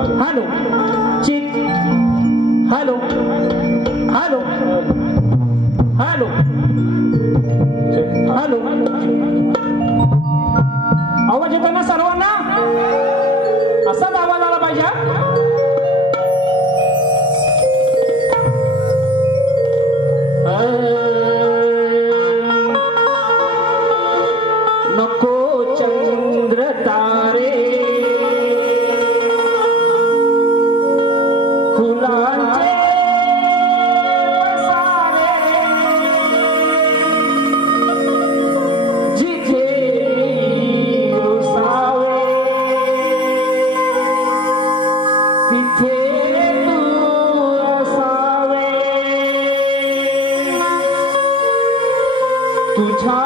Hello चिक hello hello hello hello आवाज येतो ना सर्वांना असाच आवाज आला पाहिजे नको चंद्र तारे फुलांचे पसारे जिथे रुसावे तिथे तू असावे तुझ्या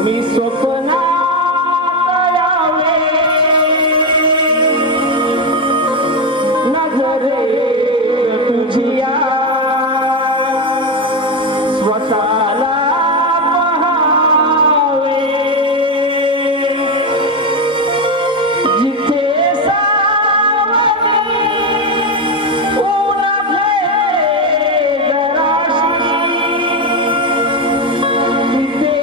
मी स्वप्नात यावे नजरेत तुझिया स्वतःला पहावे जिथे सावली ऊन भेटे जराशी तिथे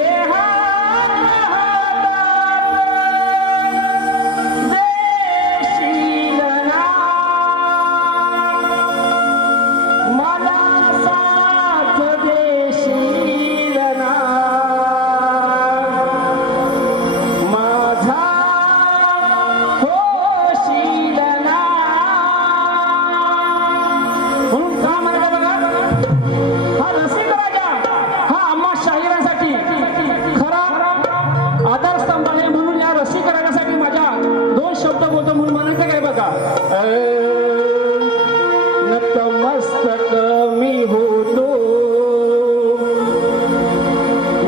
आधारस्तंभ आहे म्हणून या रसिकरासाठी माझ्या दोन शब्द बोलतो म्हणून म्हणायचं काय बघा नतमस्तक मी होतो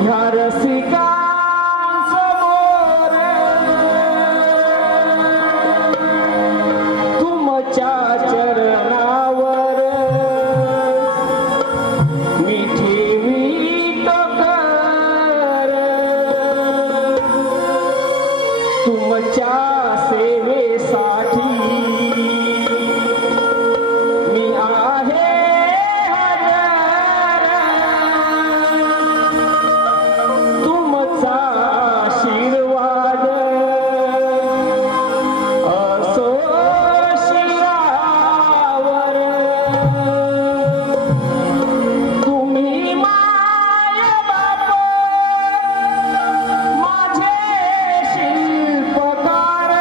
ह्या रसिकांसमोर तुमच्या चरणावर मी ठेवीतो तुमच्या सेवेसाठी मी आहे हजर तुमचा आशीर्वाद असो शिरावर तुम्ही माय बाप माझे शिल्पकार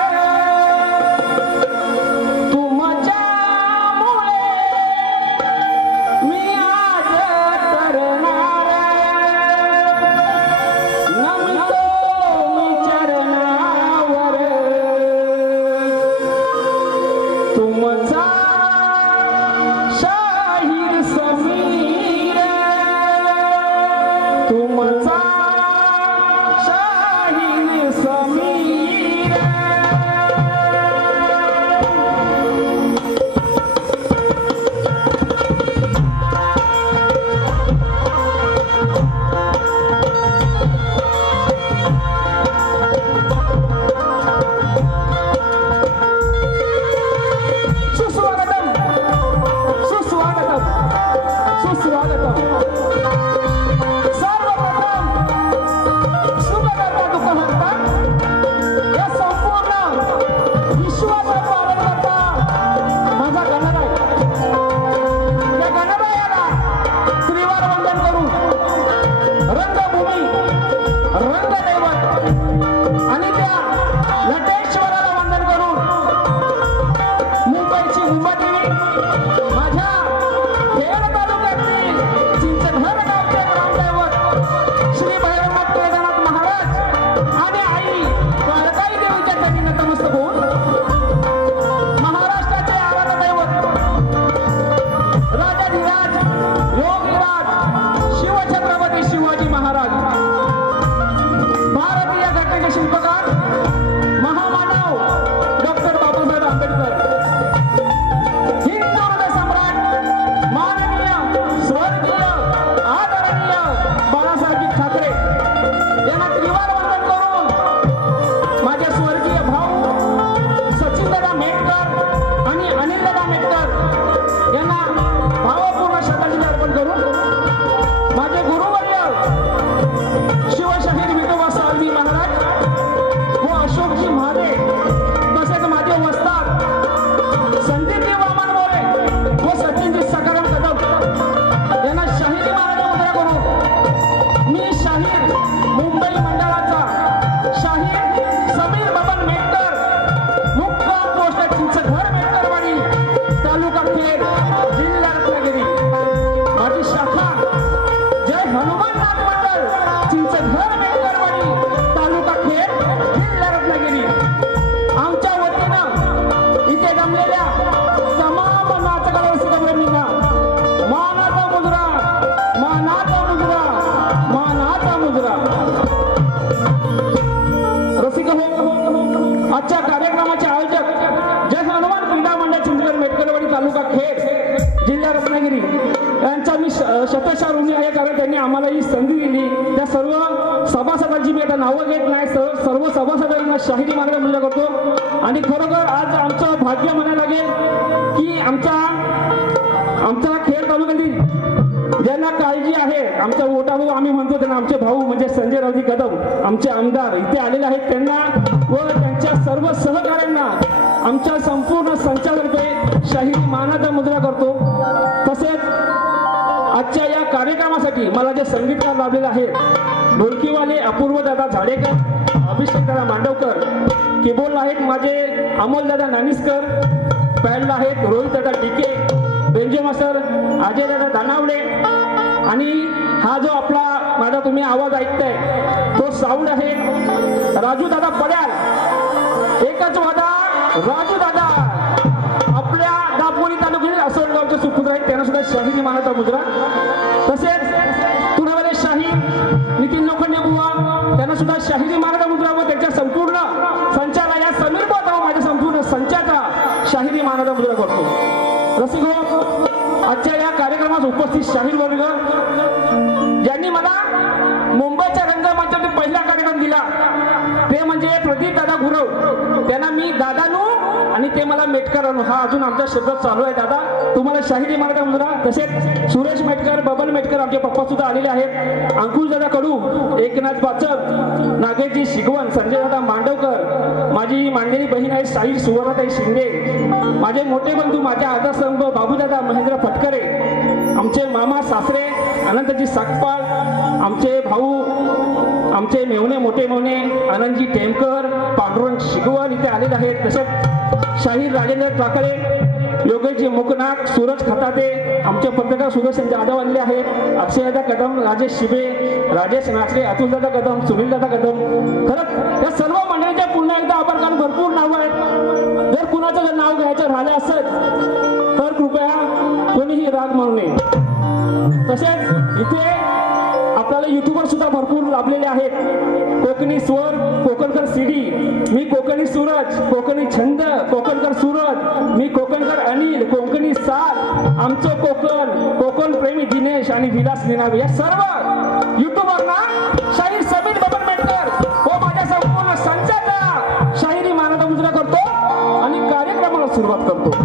आजच्या कार्यक्रमाचे आयोजक जय हनुमान क्रीडा मंडळ चिंचगड मेटकरवाडी तालुका खेड जिल्हा रत्नागिरी यांचा मी शतशः ऋणी आहे, कारण त्यांनी आम्हाला ही संधी दिली. त्या सर्व सभासदांची मी आता नावं घेत नाही, सर्व सभासदांना शाहिरी मागण्या मुद्रा करतो. आणि खरोखर आज आमचं भाग्य म्हणायला लागेल की आमचा खेड तालुक्यातील ज्यांना काळजी आहे, आमचा मोठा भाऊ आम्ही म्हणतो त्यांना, आमचे भाऊ म्हणजे संजय रावजी कदम आमचे आमदार इथे आलेले आहेत, त्यांना व त्यांच्या सर्व सहकाऱ्यांना आमच्या संपूर्ण संचातर्फे शाहिरी मानाचा मुद्रा करतो. तसेच आजच्या या कार्यक्रमासाठी मला जे संगीतकार लाभलेले आहेत, ढोलकीवाले अपूर्व दादा झाडेकर, अभिषेक दादा मांडवकर, कीबोर्डला आहेत माझे अमोल दादा नानिस्कर, पॅडला आहेत रोहित दादा टिके, बेंजो मास्टर अजय दादा दानावडे, आणि हा जो आपला माझा तुम्ही आवाज ऐकताय तो साऊंड आहे राजू दादा पड्याल. एकच वादा राजू दादा आपल्या दापोली तालुक्यातील असोडगावचे सुपुत्र आहेत, त्यांना सुद्धा शाहिरी मानाचा मुद्रा. तसेच तुणावाले शाहीर नितीन लोखंडे बुवा त्यांना सुद्धा शाहिरी मानाचा मुद्रा व त्यांच्या संपूर्ण संचाला या समीर बाबा माझ्या संपूर्ण संचाचा शाहिरी मानाचा मुद्रा करतो. रसिको, आजच्या या कार्यक्रमात उपस्थित शाहीर वर्ग ज्यांनी मला मुंबईच्या रंगमंचावरती पहिला कार्यक्रम दिला ते म्हणजे प्रदीप दादा गुरव, त्यांना मी दादानू आणि ते मला मेटकर आणू हा अजून आमचा शब्द चालू आहे. दादा तुम्हाला शाहिरी मानाचा मुद्रा. तसेच सुरेश मेटकर, बबन मेटकर आमचे पप्पा सुद्धा आलेले आहेत, अंकुश दादा कडू, एकनाथ पाचक, नागेशजी शिगवण, संजय दादा मांडवकर, माझी मांडलेली बहीण आहे शाहीर सुवर्णाताई शिंदे, माझे मोठे बंधू माझ्या आदरस्तंभ बाबूदादा महेंद्र फटकरे, आमचे मामा सासरे अनंतजी साकपाळ, आमचे भाऊ आमचे मेवणे मोठे मेवणे आनंदजी टेमकर, पांडुरंग शिगवण इथे आलेले आहेत. तसेच शाहीर राजेंद्र टाकळे, योगेशजी मुकनाक, सूरज खताते, आमचे पत्रकार सुदर्शन जाधव आलेले आहेत, अक्षयदादा कदम, राजेश शिबे, राजेश नाचरे, अतुलदादा कदम, सुनीलदादा कदम. खरंच या सर्व मंडळींच्या पुन्हा एकदा आपण कारण भरपूर नावं आहेत. जर कुणाचं जर नाव घ्यायचं राहिलं असेल तर कृपया कोणीही राग मानू नये. तसेच इथे आपल्याला युट्यूबर सुद्धा भरपूर लाभलेले आहेत. कोकणी स्वर, कोकणकर सीडी, मी कोकणी सूरज, कोकणी छंद, कोकणकर सूरज, मी कोकणकर अनिल, कोकणी साथ, आमचं कोकण प्रेमी दिनेश आणि विलास निनावे या सर्व युट्यूबरना शाहीर समीर बबन मेटकर व माझ्या संपूर्ण संचाचा शाहिरी मानाचा मुद्रा करतो आणि कार्यक्रमाला सुरुवात करतो.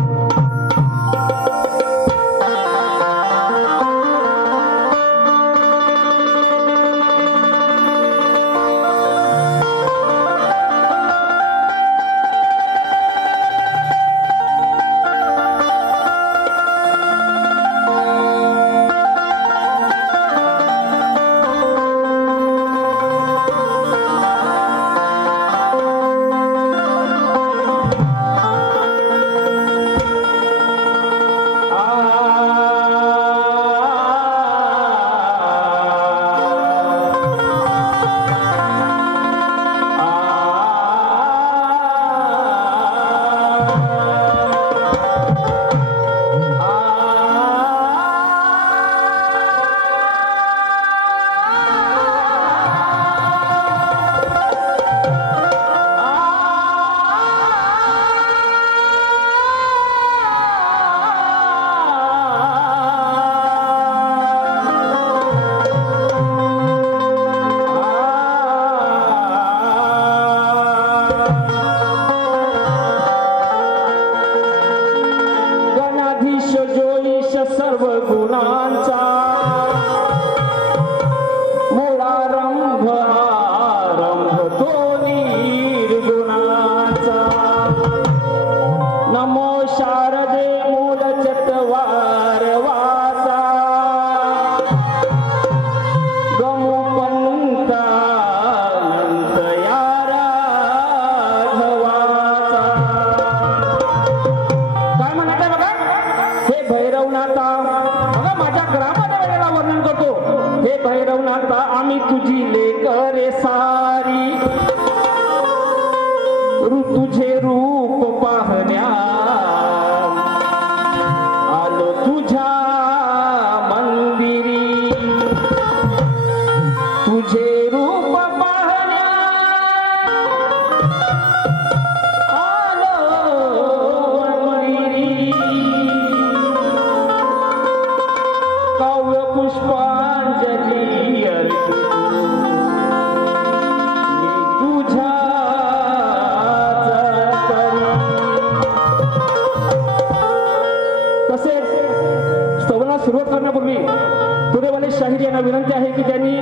शाहीर यांना विनंती आहे की त्यांनी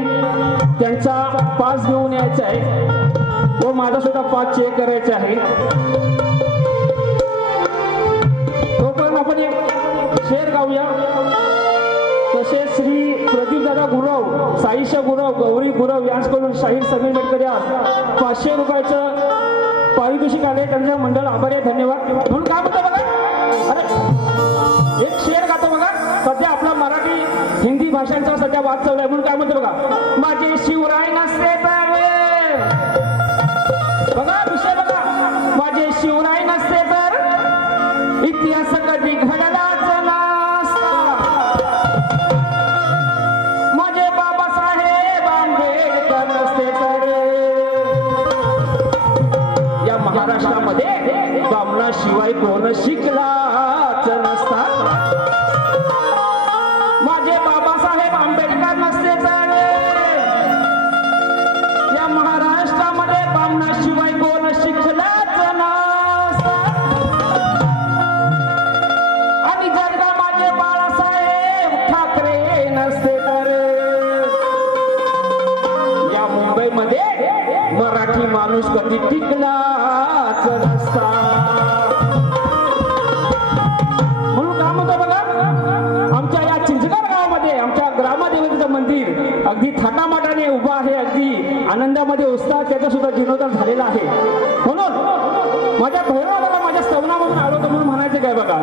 त्यांचा पास घेऊन यायचा आहे व माझा सुद्धा पास चेक करायचा आहे. तोपर्यंत आपण एक शेर गाऊया. तसेच श्री प्रदीप दादा गुरव, साईशा गुरव, गौरी गुरव यांच्याकडून शाहीर समीर मेटकर या 500 रुपयाचं पारितोषिक आले. त्यांचं मंडळ आभारी आहे. धन्यवाद. म्हणून काय म्हणतो बघा, अरे एक शेर गातो बघा. सध्या आपला मराठी हिंदी भाषांचा सध्या वाद चालू आहे. म्हणून काय म्हणतो बघा, माझे शिवराय नसते तर बघा विषय बघा, माझे शिवराय नसते तर इतिहास कधी घडलाच नसता. माझे बाबासाहेब आंबेडकर नसते तर या महाराष्ट्रामध्ये बामणाशिवाय कोण शिकलाच नसता. माझे बाबासाहेब आंबेडकर नसते तर या महाराष्ट्रामध्ये बामणाशिवाय कोण शिकलाच नसता. आणि जर का माझे बाळासाहेब ठाकरे नसते तर या मुंबईमध्ये मराठी माणूस कधी टिकलाच नसता. म्हणून काय म्हणतो बघा, आमच्या या चिंचगड गावामध्ये आमच्या ग्रामदेवतेचं मंदिर अगदी थाटामाटाने उभा आहे. अगदी आनंदामध्ये उत्साह त्याचा सुद्धा जीर्णोद्धार झालेला आहे. म्हणून माझ्या भैरवाला माझ्या स्तवनामधून आलो होतं म्हणून म्हणायचं काय बघा,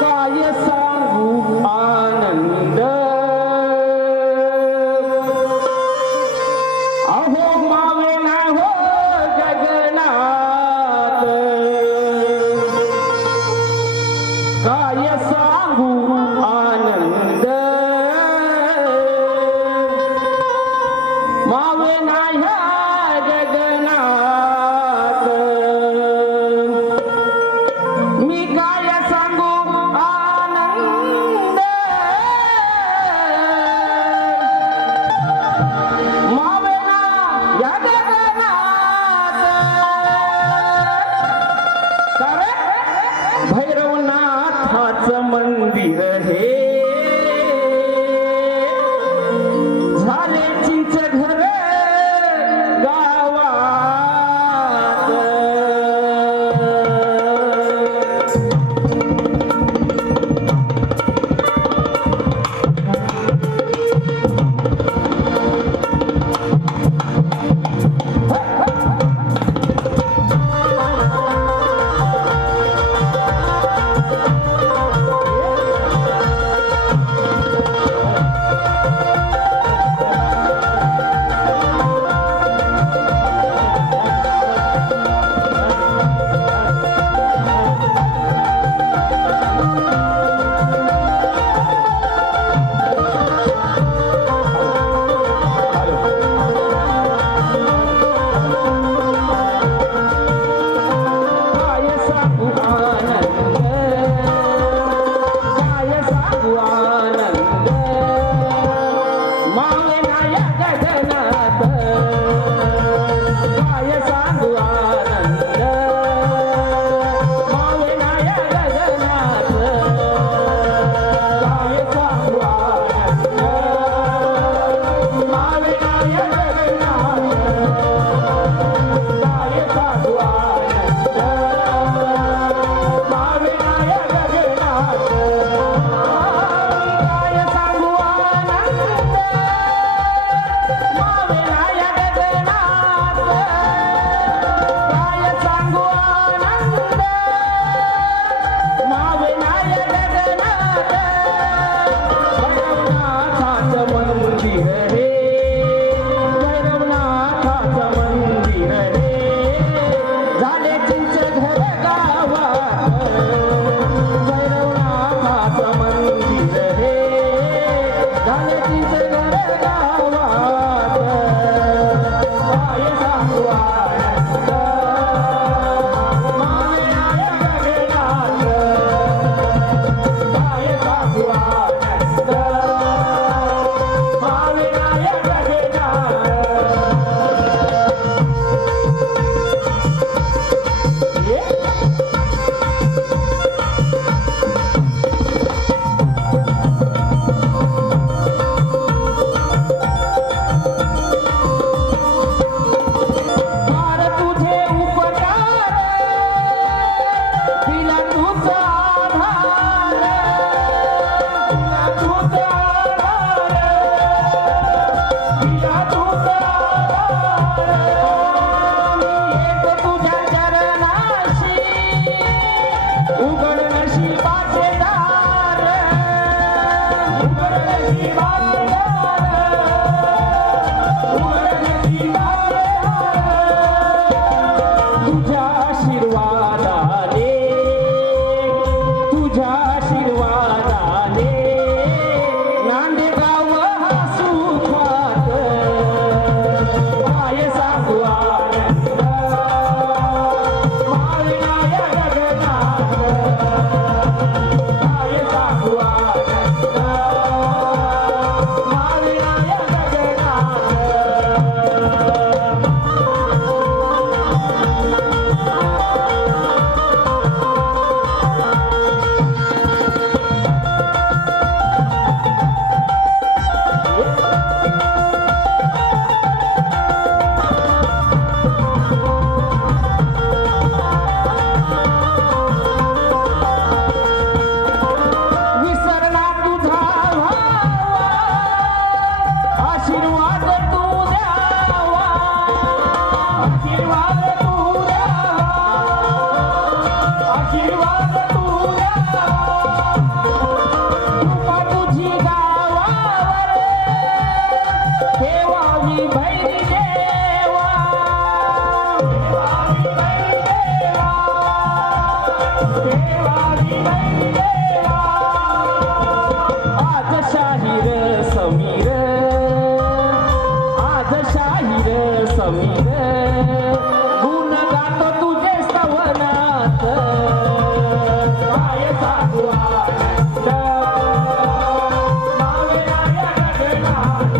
काय सांगू आनंद अहो मावे ना हो गगनात. काय सांगू आनंद मावे ना ह्या गगनात. मी काय सांगू आनंद मावे ना या गगनात. कारण भैरवनाथाचं मंदिर हे झाले चिंच घर समीर गुण गातो तुझे स्तवनात काय सांगू आनंद मावेना या गगनात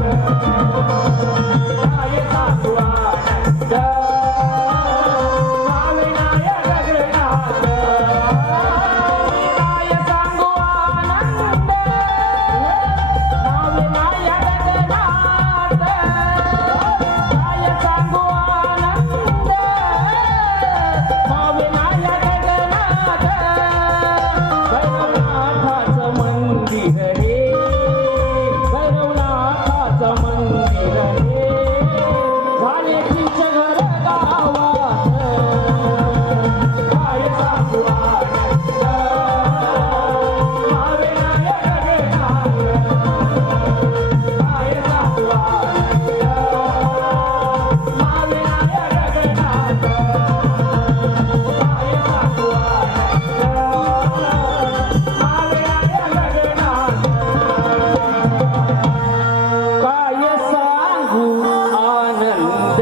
काय सांगू आनंद मावेना या गगनात काय सांगू आनंद मावेना या गगनात काय सांगू आनंद मावेना या गगनात भैरवनाथाचं मंदिर हे भैरवनाथाचं मंदिर हे झाले तीच घर गावात काय सांगू आनंद मावेना या गगनात काय सांगू आनंद मावेना या गगनात काय सांगू आनंद मावेना या गगनात काय सांगू आनंद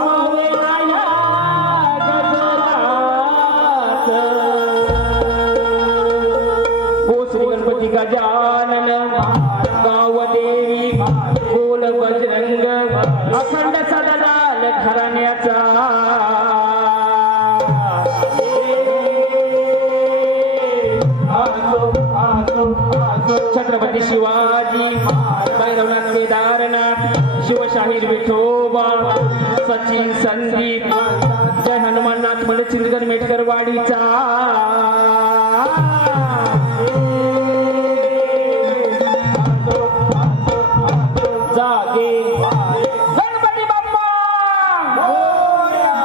मावेना या गगनात ओ श्री गणपती गजानन गावदेवी बोल बजरंग अखंड सदाल घराण्याचा छत्रपती शिवाजी भैरवनाथ केदारनाथ शिवशाहीर विठोबा सचिन संदीप जय हनुमाननाथ मंडळ चिंचगड मेटकर वाडीचा जागे गणपती बाप्पा मोरया.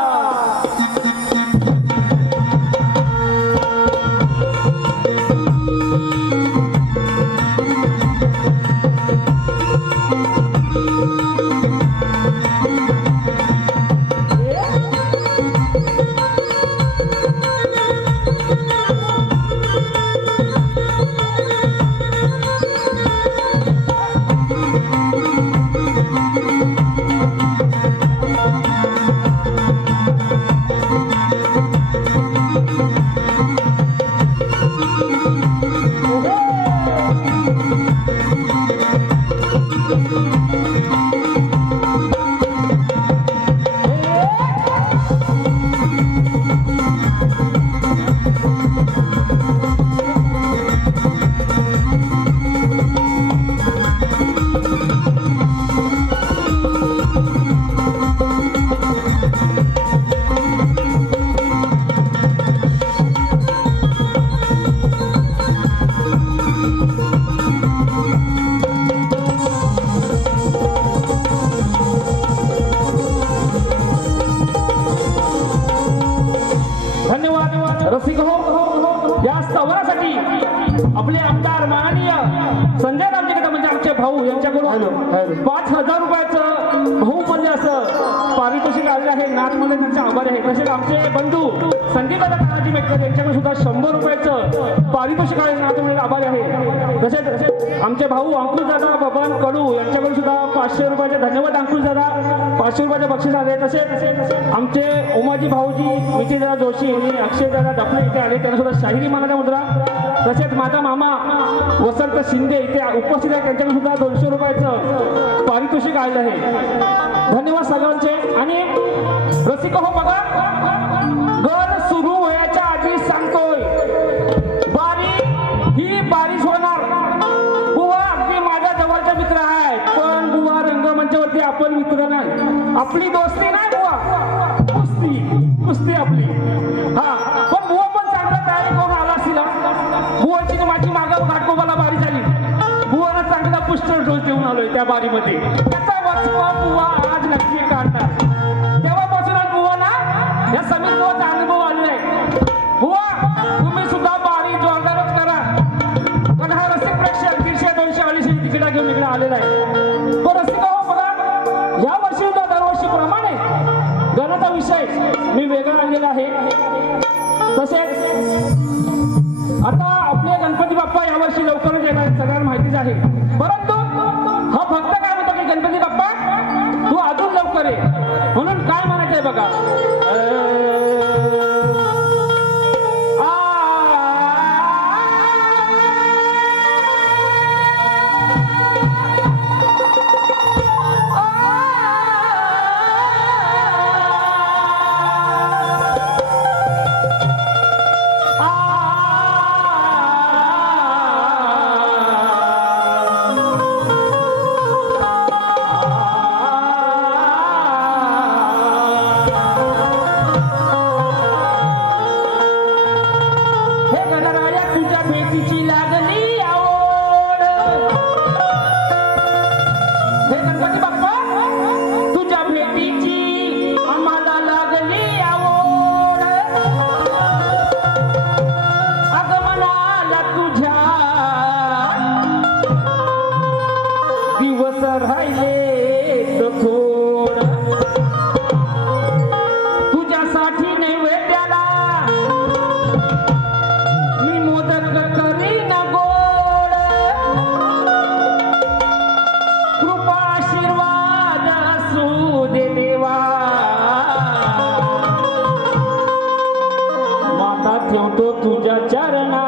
रसिक हो या स्तवनासाठी आपले आमदार माननीय संजय रामजी कदम म्हणजे आमचे भाऊ यांच्याकडून 5,000 रुपयाचं बहुमूल्य असं पारितोषिक आलेलं आहे. नाथमध्ये त्यांचे आभार आहे. तसेच आमचे बंधू संदीप दादा तानाजी मेटकर यांच्याकडे सुद्धा 100 रुपयाचं पारितोषिक आहे. नाथमध्ये आभार आहे. तसेच आमचे भाऊ अंकुश दादा बबन कडू यांच्याकडे सुद्धा 500 रुपयाचे धन्यवाद. अंकुश दादा 500 रुपयाचे बक्षीस आले. तसेच आमचे उमाजी भाऊजी विजय दादा जोशी आणि अक्षय दादा डफले इथे आले. त्यांना सुद्धा शाहिरी मानाच्या मुद्रा. तसेच माझा मामा वसंत शिंदे इथे उपस्थित आहे. त्यांच्याकडे सुद्धा 200 रुपयाचं पारितोषिक आलेलं आहे. धन्यवाद सगळ्यांचे. आणि रसिक हो बघा गण सुरू व्हायच्या आधी सांगतोय बारी ही बारीच होणार. बुवा अगदी माझ्या जवळचे मित्र आहेत पण बुवा रंगमंचावरती आपण मित्र नाही. आपली दोस्ती नाही बुवा कुस्ती आपली. हा पण बुवा पण चांगला तयारी करून आला असतील. बुवाची माझी मागं घाटकोबाला बारी झाली. बुवाला चांगला पुष्टर डोस देऊन आलोय त्या बारीमध्ये. त्याचा वचपा बुवा आज नक्की काढणार. तेव्हापासूनच बुवा ना या समीर बुवाचा अनुभव आलेला आहे. बुवा तुम्ही सुद्धा बारी जोरदारच करा. पण हा रसिक प्रेक्षक 150-200 तिकिटा घेऊन इकडे आलेला आहे. तो रसिक हो बघा या वर्षी सुद्धा दरवर्षीप्रमाणे गणाचा विषय मी वेगळा आणलेला आहे. तसेच आता आपले गणपती बाप्पा यावर्षी लवकरच येणार सगळ्यांना माहितीच आहे. परंतु हा बघा ठेवतो तुझ्या चरणा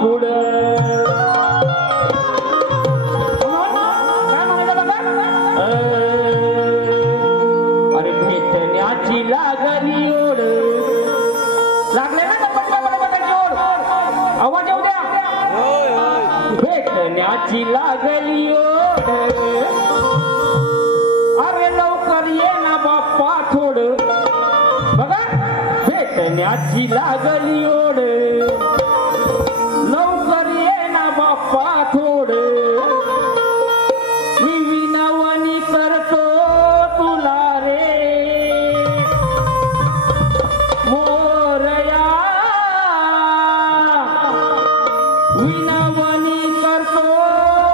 पुढं अरे भेटण्याची लागली ओढ लागले ना गणपती ओढ आवाज येऊ द्या भेटण्याची लागली ओढ अरे लवकर ये ना बाप्पा थोड बघा भेटण्याची लागली ओढ लवकर ये ना बाप्पा थोड मी विनवणी करतो तुला रे मोरया विनवणी करतो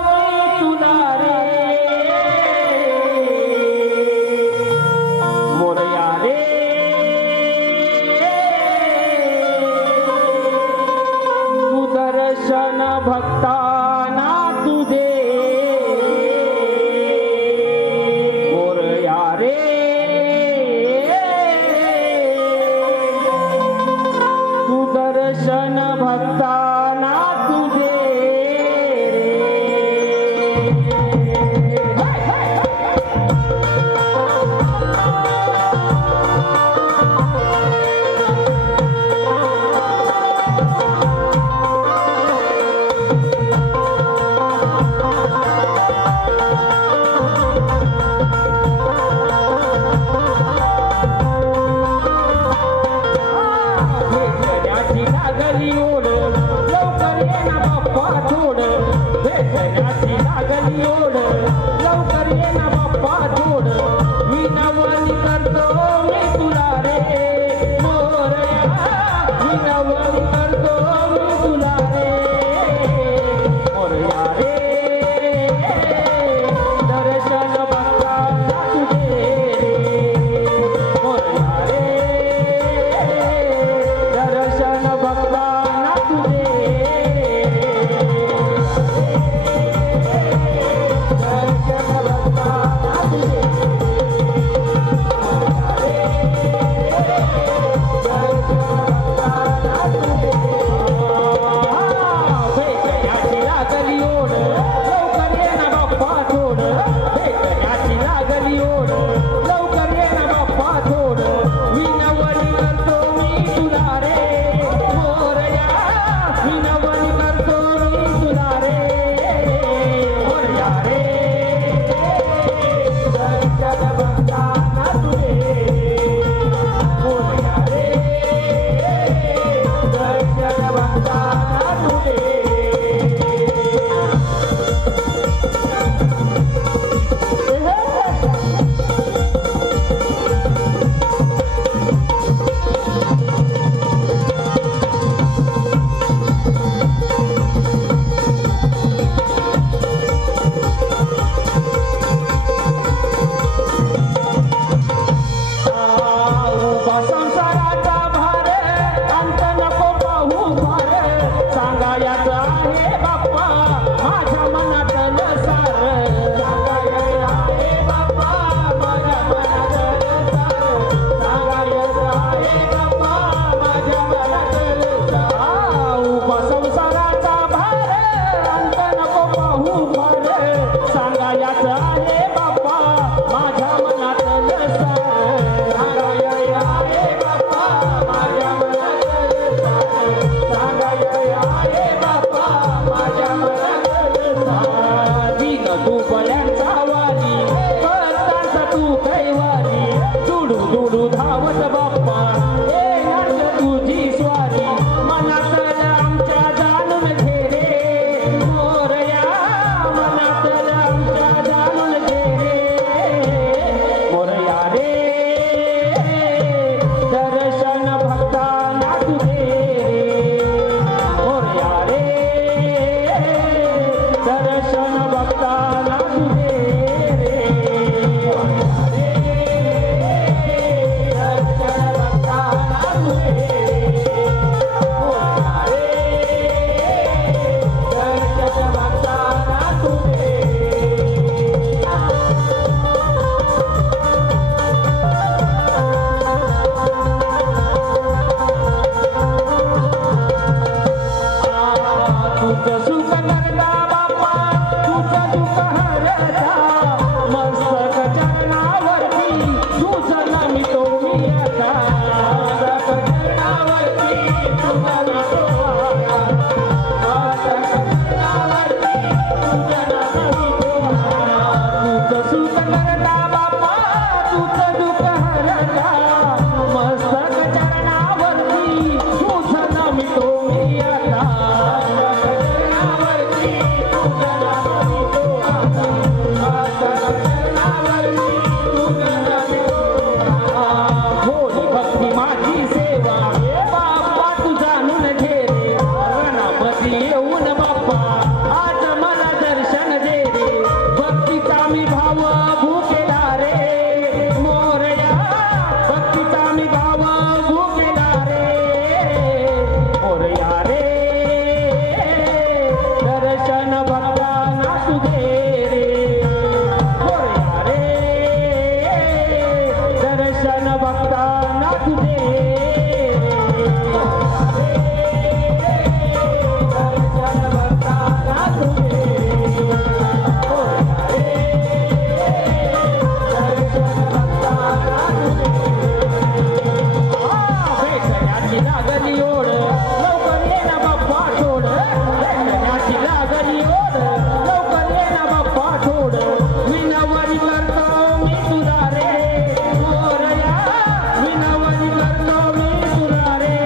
मी तुला रे मोरया रे दर्शन भक्ताना तुझे मोरया रे तू दर्शन भक्ताना तुझे लागली ओढ लवकर ये ना बाप्पा थोड भेटण्याची लागली ओढ लवकर ये ना बाप्पा थोड विनवणी करतो मी तुला रे मोरया विनवणी करतो मी तुला रे मोरया रे दर्शन भक्ताना तुझे मोरया रे दर्शन भक्ताना तुझे दुबळ्यांचा वाली भक्तांचा तू कैवारी दुडू दुडू धावत बाप्पा येणार तुझी स्वारी मनातल आमच्या जाणून घे रे मोरया मनातल आमच्या जाणून घे रे मोरया रे दर्शन भक्तांना तू दे रे मोरया रे दर्शन भक्तांना तू दे रे मोरया रे दर्शन भक्तांना तू दे मोरया रे दर्शन भक्तांना तू दे तुझं सुख करता बाप्पा तुझं दुःख हरता मस्तक चरणावरती तुझं नमितो मी आता मस्तक चरणावरती तुझं नमितो मस्तक चरणावरती तुझं नमितो तुझं सुख करता बाप्पा तुझं दुःख हरता मस्तक चरणावरती तुझं नमितो मी आता भोली भक्ती माझी सेवा बाप्पा तू जाणून घे रे रणामध्ये येऊन बाप्पा आज मला दर्शन दे रे भक्तीचा मी भाव भूकेला रे मोरया भक्तीचा मी भाव भूकेला रे मोरया रे दर्शन भक्तांना तू दे रे मोरया रे दर्शन भक्तांना तू दे दर्शन भक्तांना तू दे मोरया रे दर्शन भक्तांना तू दे भेटण्याची लागली ओढ लवकर ये ना बाप्पा सोड भेटण्याची लागली ओढ लवकर ये ना बाप्पा सोड विनवरी करतो मी तुला रे मोरया विनवरी करतो मी तुला रे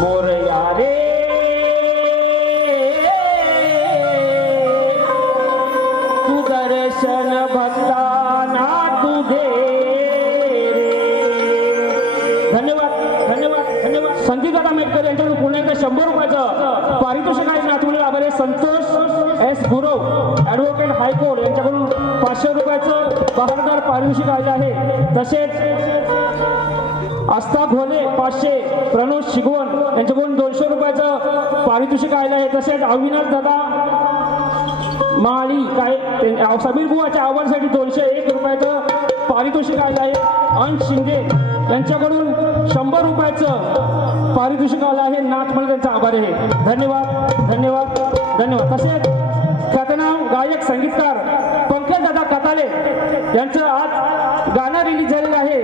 मोरया रे तू दर्शन भक्तांना तू दे रे धन्यवाद धन्यवाद धन्यवाद संगीतदादा मेटकर यांच्याकडून पुन्हा एकदा 100 रुपयाचं पारितोषिक आहे नातवंड आभारी Santosh S Gurav advocate high court यांच्याकडून 500 रुपयाचं बहारदार पारितोषिक आले आहे तसेच आस्था घोले 500 प्रणोद शिगवण यांच्याकडून 200 रुपयाचं पारितोषिक आलं आहे तसेच अविनाश दादा माळी काय समीर बुवाच्या आवडसाठी 201 रुपयाचं पारितोषिक आलं आहे अंश शिंदे यांच्याकडून 100 रुपयाचं पारितोषिक आलं आहे नाथ म्हणून त्यांचा आभार आहे धन्यवाद धन्यवाद धन्यवाद तसेच ख्यातनाम गायक संगीतकार पंकज दादा कताळे यांचं आज गाणं रिलीज झालेलं आहे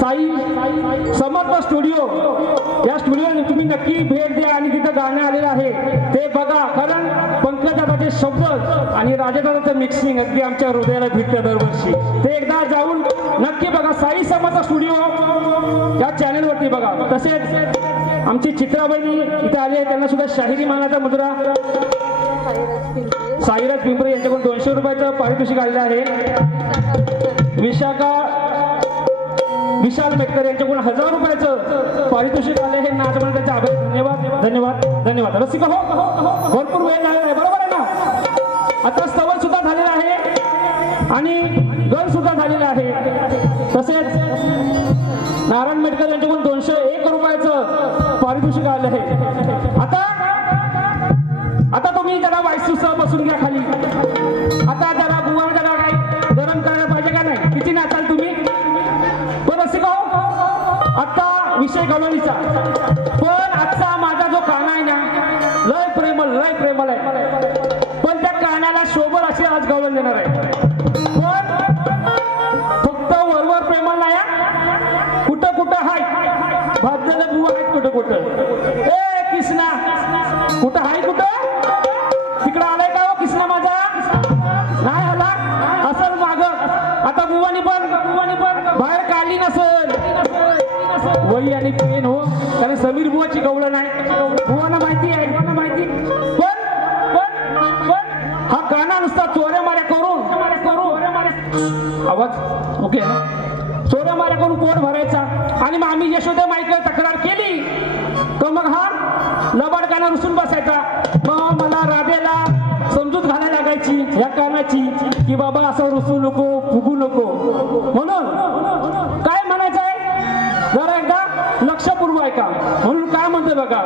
साई समर्थ स्टुडिओ या स्टुडिओला तुम्ही नक्की भेट द्या आणि तिथं गाणं आलेलं आहे ते बघा कारण पंकजदादाचे शब्द आणि राजादादाचं मिक्सिंग अगदी आमच्या हृदयाला भिडतं दरवर्षी ते एकदा जाऊन नक्की बघा साई समर्थ स्टुडिओ या चॅनलवरती बघा तसेच आमची चित्राबाई इथे आले त्यांना सुद्धा शाहिरी मानाचा मुद्रा साईराज पिंपरे यांच्याकडून 200 रुपयाचं पारितोषिक आलेलं आहे विशाल मेटकर यांच्याकडून 1000 रुपयाचं पारितोषिक आले हे नाच म्हणून त्यांचे आभार धन्यवाद धन्यवाद धन्यवाद रसिका हो भरपूर वेळ झालेला आहे बरोबर आहे ना आता स्तवन सुद्धा झालेला आहे आणि गण सुद्धा झालेला आहे तसेच नारायण मेटकर यांच्याकडून 201 रुपयाचं पारितोषिक आलं आहे आता तुम्ही जरा वाईसुसह बसून घ्या खाली आता जरा बुवा जरा काय गरम करायला पाहिजे का नाही किती नाचाल तुम्ही पण असे का आता विषय गवळीचा पण आजचा माझा जो गाणं आहे ना लय प्रेमल आहे, पण त्या कानाला शोभर अशी आज गवळण देणार आहे. पण फक्त वरवर प्रेमल नाही, कुठं कुठं हाय भाजलेलं बुवा आहेत, कुठं कुठं. ए किसना कुठं हाय, कुठं तिकडं आलाय का हो किसना माझा? नाही आला असं माग. आता बुवानी पण बाहेर काढली नसल वही आणि पेन हो, कारण समीर बुवाची गवळण आहे, बुवांना माहिती आहे. पण हा काना नुसता चोऱ्या माऱ्या करून आवाज ओके ना, चोऱ्या माऱ्या करून पोट भरायचा. आणि मग आम्ही यशोदा माईकडे तक्रार केली तर मग हा लबाड काना रुसून बसायचा. मग मला राधेला समजूत घालायला लागायची या कानाची की बाबा असं रुसू नको, फुगू नको. म्हणून काय म्हणायचं आहे जरा एकदा लक्षपूर्वक ऐका. म्हणून काय म्हणतोय बघा,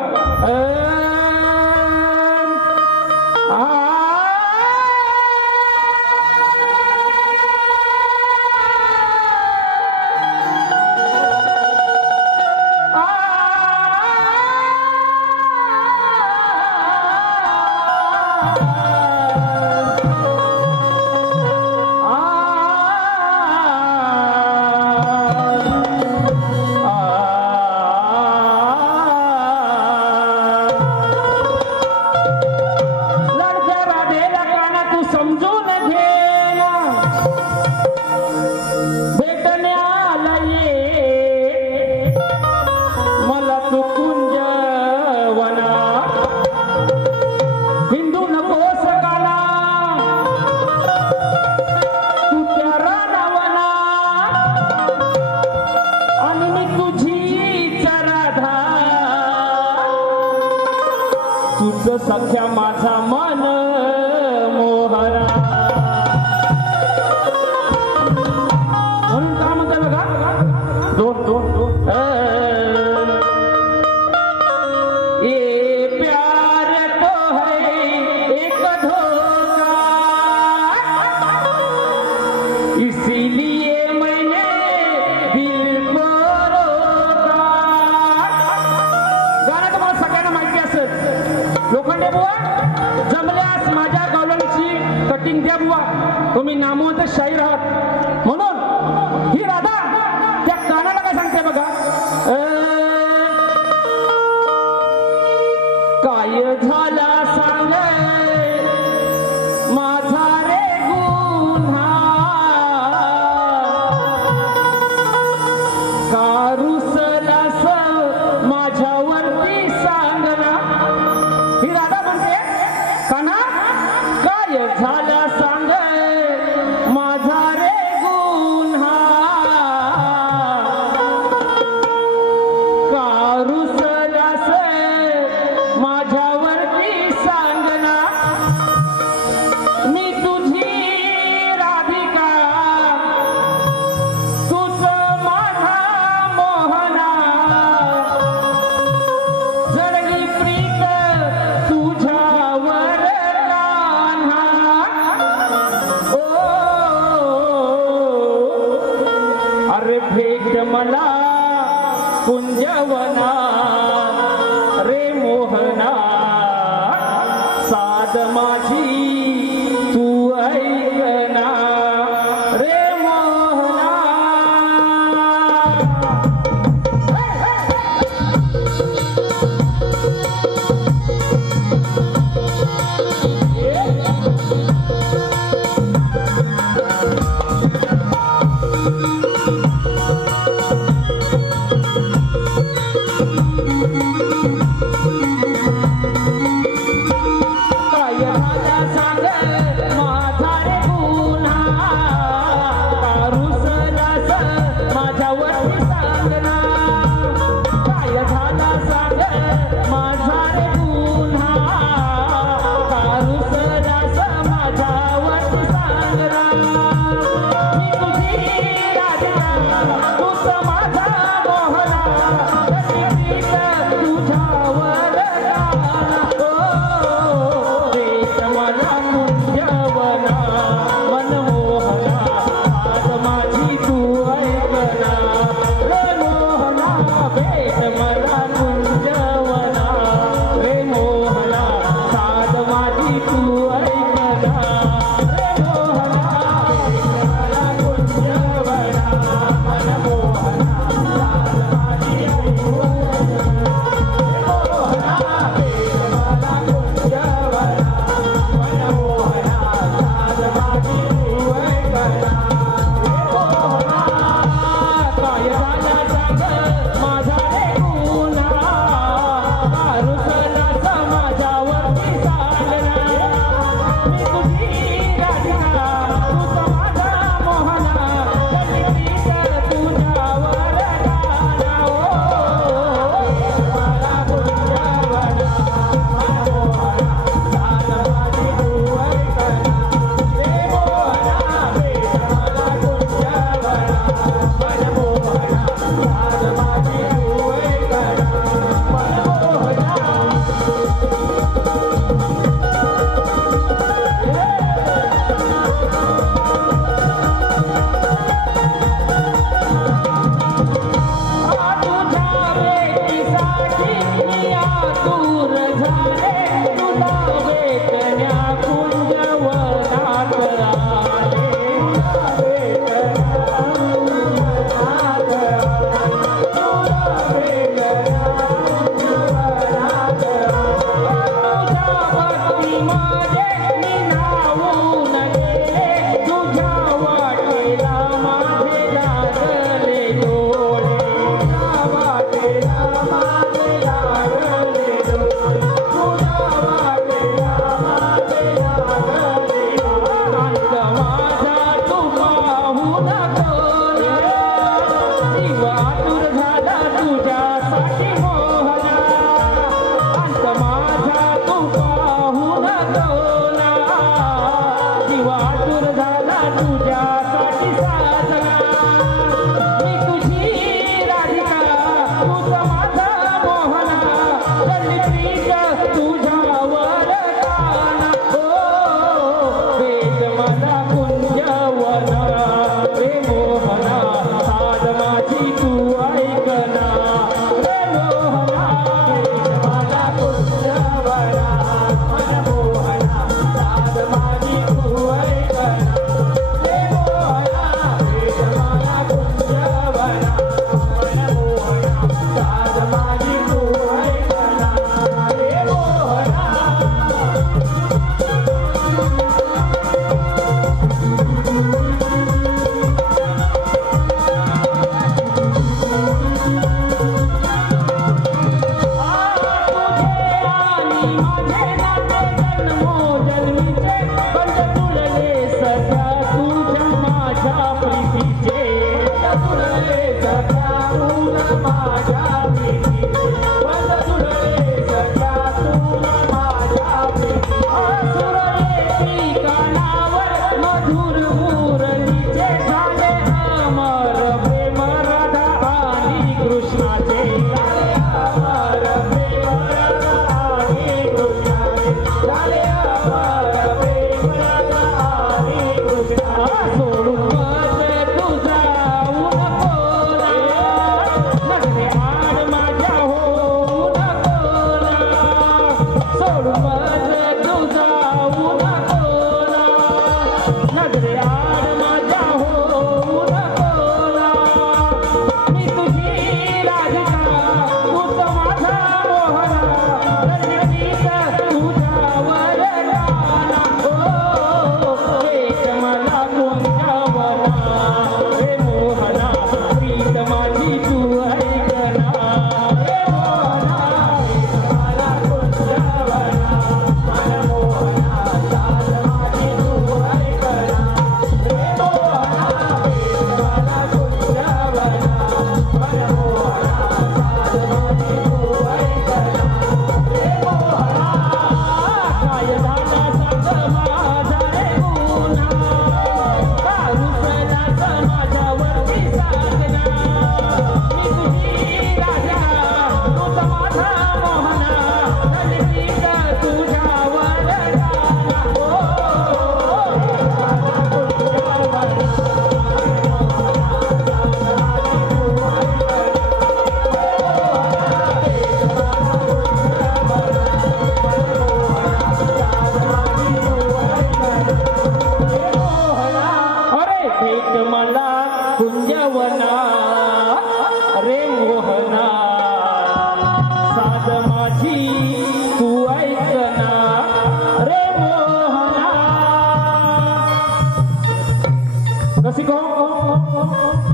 सख्या माझा मन मोहरा. म्हणून काय म्हणताय बघा, दोन ये प्यार तो है एक धोखा, इसीलिए मैंने दिल को रोका. गाणं तुम्हाला सगळ्यांना माहिती असेल. लोखंडे बुवा जमल्यास माझ्या गवळणीची कटिंग द्या बुवा, तुम्ही नामवंत शाहीर आहात. म्हणून ही राधा त्या कानाला काय सांगते बघा, काय झाला सांग माझा रे गुन्हा, का रुसलास माझ्यावरती सांग ना. ही राधा म्हणते कान्हा काय झालं सांग माझा रे गुन्हा, का रुसलास माझ्यावरती सांग ना.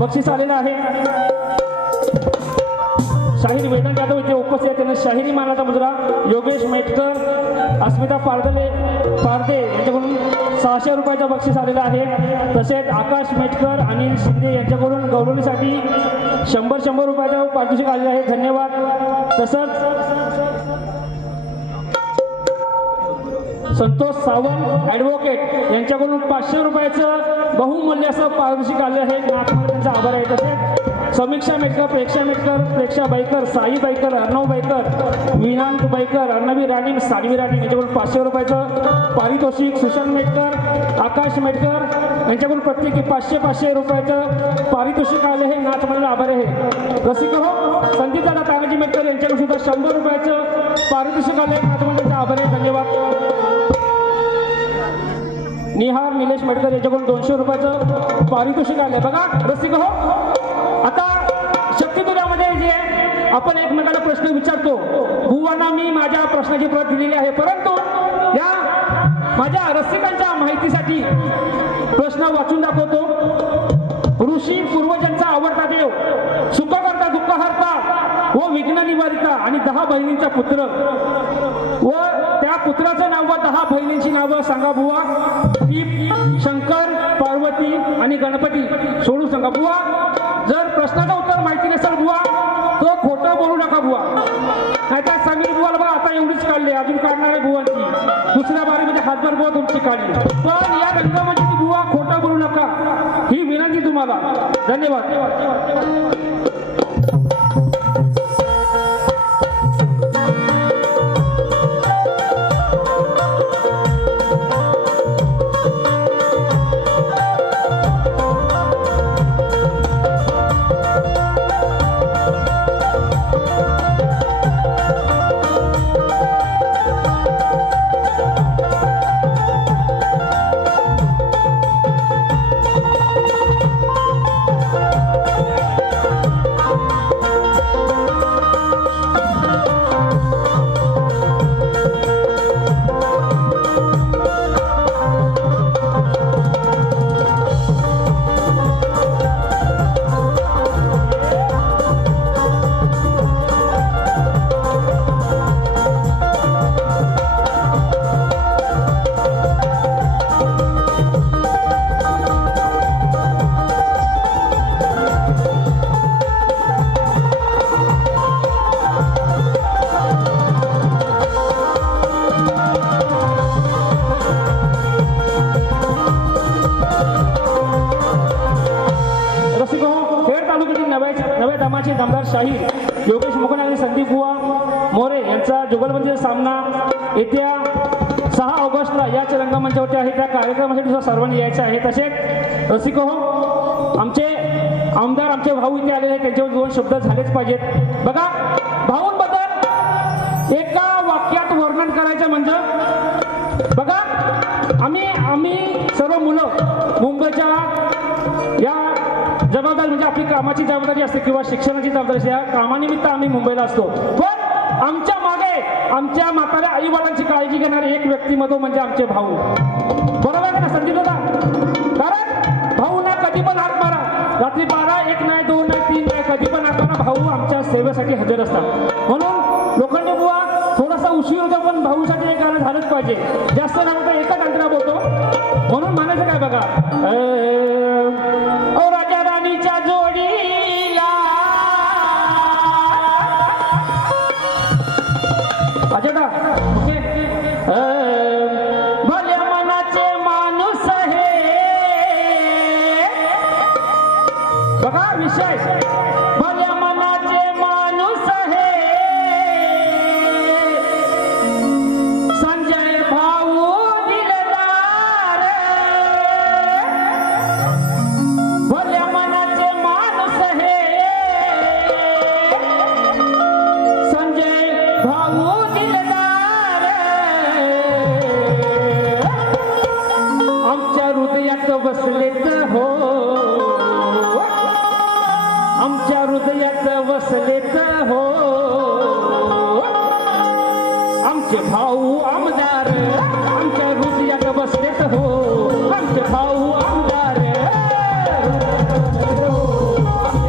बक्षीस आलेलं आहे. शाहीर वेदांत यादव इथे उपस्थित आहेत. त्यांना शाहिरी मानाचा मुजरा योगेश मेटकर, अस्मिता पारदे यांच्याकडून 600 रुपयाचं बक्षीस आलेलं आहे. तसेच आकाश मेटकर, अनिल शिंदे यांच्याकडून गौरवणीसाठी 100 रुपयाचं पारितोषिक आलेलं आहे. धन्यवाद. तसंच संतोष सावंत ॲडव्होकेट यांच्याकडून 500 रुपयाचं बहुमूल्य असं पारितोषिक आले आहे. त्यांचा आभार आहे. तसेच समीक्षा मेटकर, प्रेक्षा बाईकर, साई बाईकर, अर्णव बाईकर, विनांत बाईकर, अर्णवी राणी, सानवी राणी यांच्याकडून 500 रुपयाचं पारितोषिक. सुशांत मेटकर, आकाश मेटकर यांच्याकडून प्रत्येकी 500 रुपयाचं पारितोषिक आले आहे. नाथ मंडळ आभार आहे. रसिक हो संदीप दादा तानाजी मेटकर यांच्याकडून सुद्धा 100 रुपयाचं पारितोषिक आले आहे. नाथ मंडळाचा आभार आहे. धन्यवाद. निहार निलेश मेटकर यांच्याकडून 200 रुपयाचं पारितोषिक आले. बघा रसिक हो, आता शक्तिदुरामध्ये जे आपण एकमेकाला प्रश्न विचारतो, बुवांना मी माझ्या प्रश्नाची प्रत दिलेली आहे, परंतु या माझ्या रसिकांच्या माहितीसाठी प्रश्न वाचून दाखवतो. ऋषी पूर्वजांचा आवडता देव, सुख करता दुःख हरता व विघ्न निवारिता आणि 10 बहिणींचा पुत्र व त्या पुत्राचं नाव व 10 बहिणींची नावं सांगा बुवा. ती शंकर, पार्वती आणि गणपती सोडून सांगा बुवा. जर प्रश्नाचं उत्तर माहिती नसेल बुवा तो खोटं बोलू नका बुवा. नाहीतर समीर बुवाला बघा आता एवढीच काढली, अजून काढणार आहे बुवांची. दुसऱ्या बारीमध्ये हातभर बुवा तुमची काढली. पण या रंगामध्ये बुवा खोटं बोलू नका ही विनंती तुम्हाला. धन्यवाद. दमदार शाहीर योगेश मुकुंद आणि संदीप बुवा मोरे यांचा जुगलबंदीचा सामना येत्या 6 ऑगस्टला याच रंगमंचावरती आहे. त्या कार्यक्रमासाठी सर्वांनी यायचं आहे. तसेच रसिको आमचे आमदार आमचे भाऊ इथे आलेले आहेत, त्यांच्यावर 2 शब्द झालेच पाहिजेत. बघा, भाऊंबद्दल एका वाक्यात वर्णन करायचं म्हणजे बघा, आम्ही सर्व मुलं मुंबईच्या या जबाबदारी म्हणजे आपली कामाची जबाबदारी असते किंवा शिक्षणाची जबाबदारी असते, या कामानिमित्त आम्ही मुंबईला असतो. पण आमच्या मागे आमच्या म्हाताऱ्या आई वडिलांची काळजी घेणारे एक व्यक्तिमत्व म्हणजे आमचे भाऊ. बरोबर आहे ना संदीप दादा? कारण भाऊ ना कधी पण हात मारा, रात्री 12, 1 नाही, 2 नाही, 3 नाही, कधी पण हात मारा, भाऊ आमच्या सेवेसाठी हजर असतात. म्हणून लोखंडे बुवा थोडासा उशीर होतो पण भाऊसाठी एक गाणं झालंच पाहिजे. जास्त नाही होतं, एकच अंतरा बोलतो म्हणून म्हणायचं काय बघा, राजा राणीच्या जोडीला अजय ओके, भल्या मनाचे माणूस हे बघा विषय, भल्या मनाचे माणूस हे संजय भाऊ दिलदार, भल्या मनाचे माणूस हे संजय भाऊ दिलदार, आमच्या हृदयात बसलेत हो, आमच्या हृदयात बसलेत हो, आमचे भाऊ आमदार, आमच्या हृदयात बसलेत हो, आमचे भाऊ आमदार, आमचे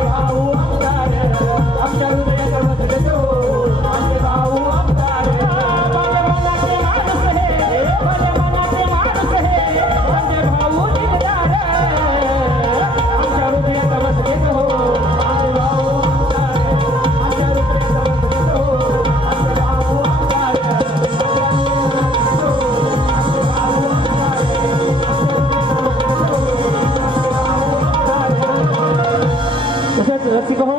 भाऊ आमदार, आमच्या हृदयात बसलेत हो, आमचे भाऊ आमदार, भले मनाचे माणूस हे, भले मनाचे माणूस हे, आमचे भाऊ दिलदार, आमच्या हृदयात बसलेत हो, आमचे भाऊ आमदार, आमच्या हृदयात बसलेत हो, आमचे भाऊ आमदार, तसंच रसिक हो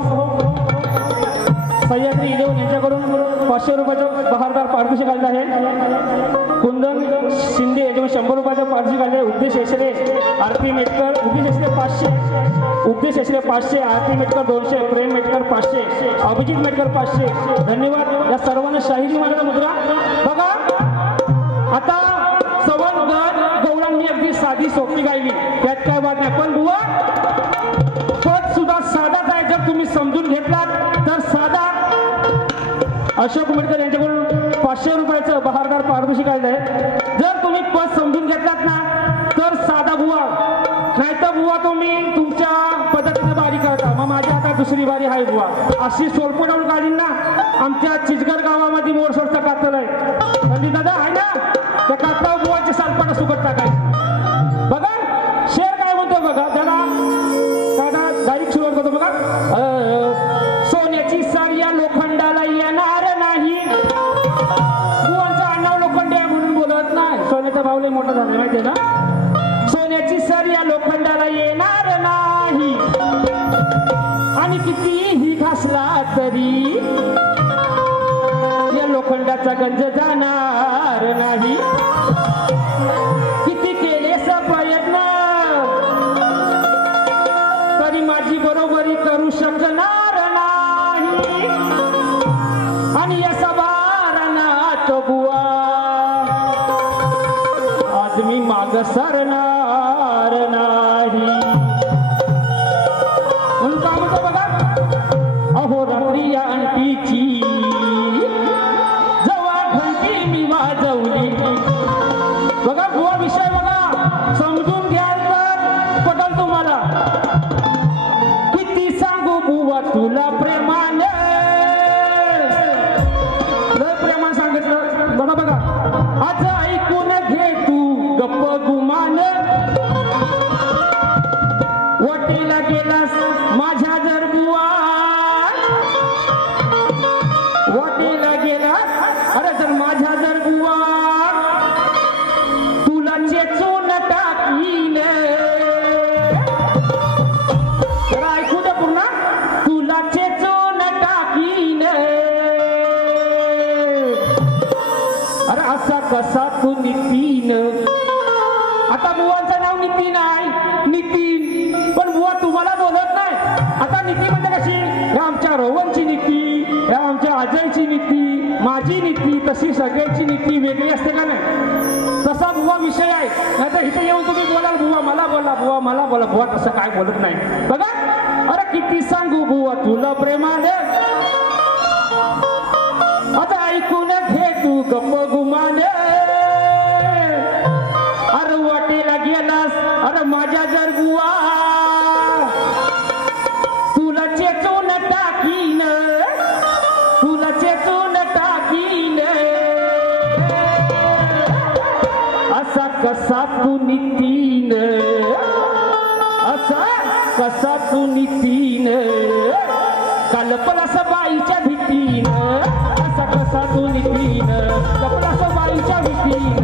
सह्याद्री इलेवन यांच्याकडून 500 रुपयाचं बहारदार पारितोषिक आलेलं आहे. कुंदन शिंदे याच्याकडून 100 रुपयाचं पारितोषिक आलेलं आहे. उद्देश एसरे, आरती मेटकर, उद्देश एसरे 500, उद्देश एसरे 500, आरती मेटकर 200, प्रेम मेटकर 500, अभिजित मेटकर 500. धन्यवाद या सर्वांना. शाहिरी मानाचा मुद्रा बघा. आता सवन गड गवळांनी अगदी साधी सोपी गायली, त्यात काय वाद नाही. पण बुवा पद सुद्धा साधाच आहे, जर तुम्ही समजून घेतलात तर साधा. अशोक उमेदकर यांच्याकडून 500 रुपयाचं बहारदार पारदर्शी काढलं आहे. जर तुम्ही पद समजून घेतलात ना तर साधा बुवा, नाही तर बुवा तुम्ही तुमच्या पद्धतीने बारी करता. मग माझ्या हातात दुसरी बारी आहे बुवा. अशी सोलपडावून काढीन ना. आमच्या चिचगर गावामध्ये मोरसोडचा कातल आहे. म्हणजे दादा आहे ना, त्या कातला बुवाची सालपाटा सुकट टाकायची. बघा शेर काय म्हणतो बघा, त्याला दादा डायरेक्ट सुरुवात करतो बघा. सोन्याची सार्या लोखंडाला येणार नाही. बुवांचं आडनाव लोखंडे म्हणून बोलत नाही. सोन्याचा भाव लय मोठा झाला माहितीये ना. सोन्याची सार्या लोखंडाला येणार नाही आणि कितीही घासला तरी या लोखंडाचा गंज जाणार नाही. किती केले प्रयत्न तरी माझी बरोबरी करू शकणार नाही. आणि या सभारणात बुवा आज मी माग सरणार नाही. म्हणून काय म्हणतो बघा, अहो रात्री या अंटीची जवळ घंटी मी वाजवली. बघा बुवा विषय बघा समजून घ्याल तर पटल तुम्हाला. किती सांगू बुवा तुला प्रेमाने, लय प्रेमाने सांगितलं. बघा बघा आज ऐकून घे तू गप्प गुमान. वाटेला गेलास माझ्या जर बुवा, वाटेला गेला अरे जर माझ्या जर बुवा तुला चेचून टाकीन. जरा ऐकू दे पूर्ण. तुला चेचून टाकीन. अरे असा कसा तू नितीन. आता बुवांचं नाव नितीन आहे, नितीन, पण बुवा तुम्हाला बोलत नाही. आता नीती म्हणजे कशी, ह्या आमच्या रोहनची नीती, ह्या आमच्या अजयची नीती, माझी नीती, तशी सगळ्यांची नीती वेगळी असते का नाही. तसा बुवा विषय आहे. नाही तर इथे येऊन तुम्ही बोलाल बुवा मला बोला, बुवा मला बोला. बुवा तसं काय बोलत नाही. बघा अरे किती सांगू बुवा तुला प्रेमाने, आता ऐकून घे तू गप्प गुमाने. अरे वाटेला गेलास अरे माझ्या जर बुवा तुला चेचून टाकीन, तुला चेचून टाकीन. असा कसा तू नितीन, असा कसा तू नितीन. कल्पलास बाईच्या भीतीन. असा कसा तू नितीन, कल्पलास बाईच्या भीतीन.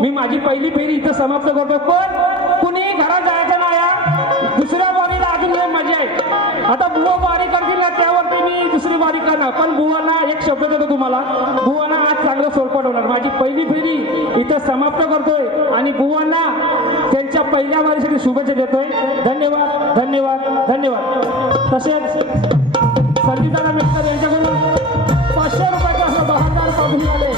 मी माझी पहिली फेरी इथं समाप्त करतो. पण कुणी घरात जायचं नाही. दुसऱ्या बारीला अजून मजा आहे. आता बुवा बारी करतील ना त्यावरती मी दुसरी बारीकांना, पण बुवांना एक शब्द देतो तुम्हाला, बुवांना आज चांगलं सोडपट होणार. माझी पहिली फेरी इथं समाप्त करतोय आणि बुवांना त्यांच्या पहिल्या वारीसाठी शुभेच्छा देतोय. धन्यवाद धन्यवाद धन्यवाद. तसेच संगीताला मिळतात यांच्याकडून 500 रुपयाचा असं बहादार पाठवून आले.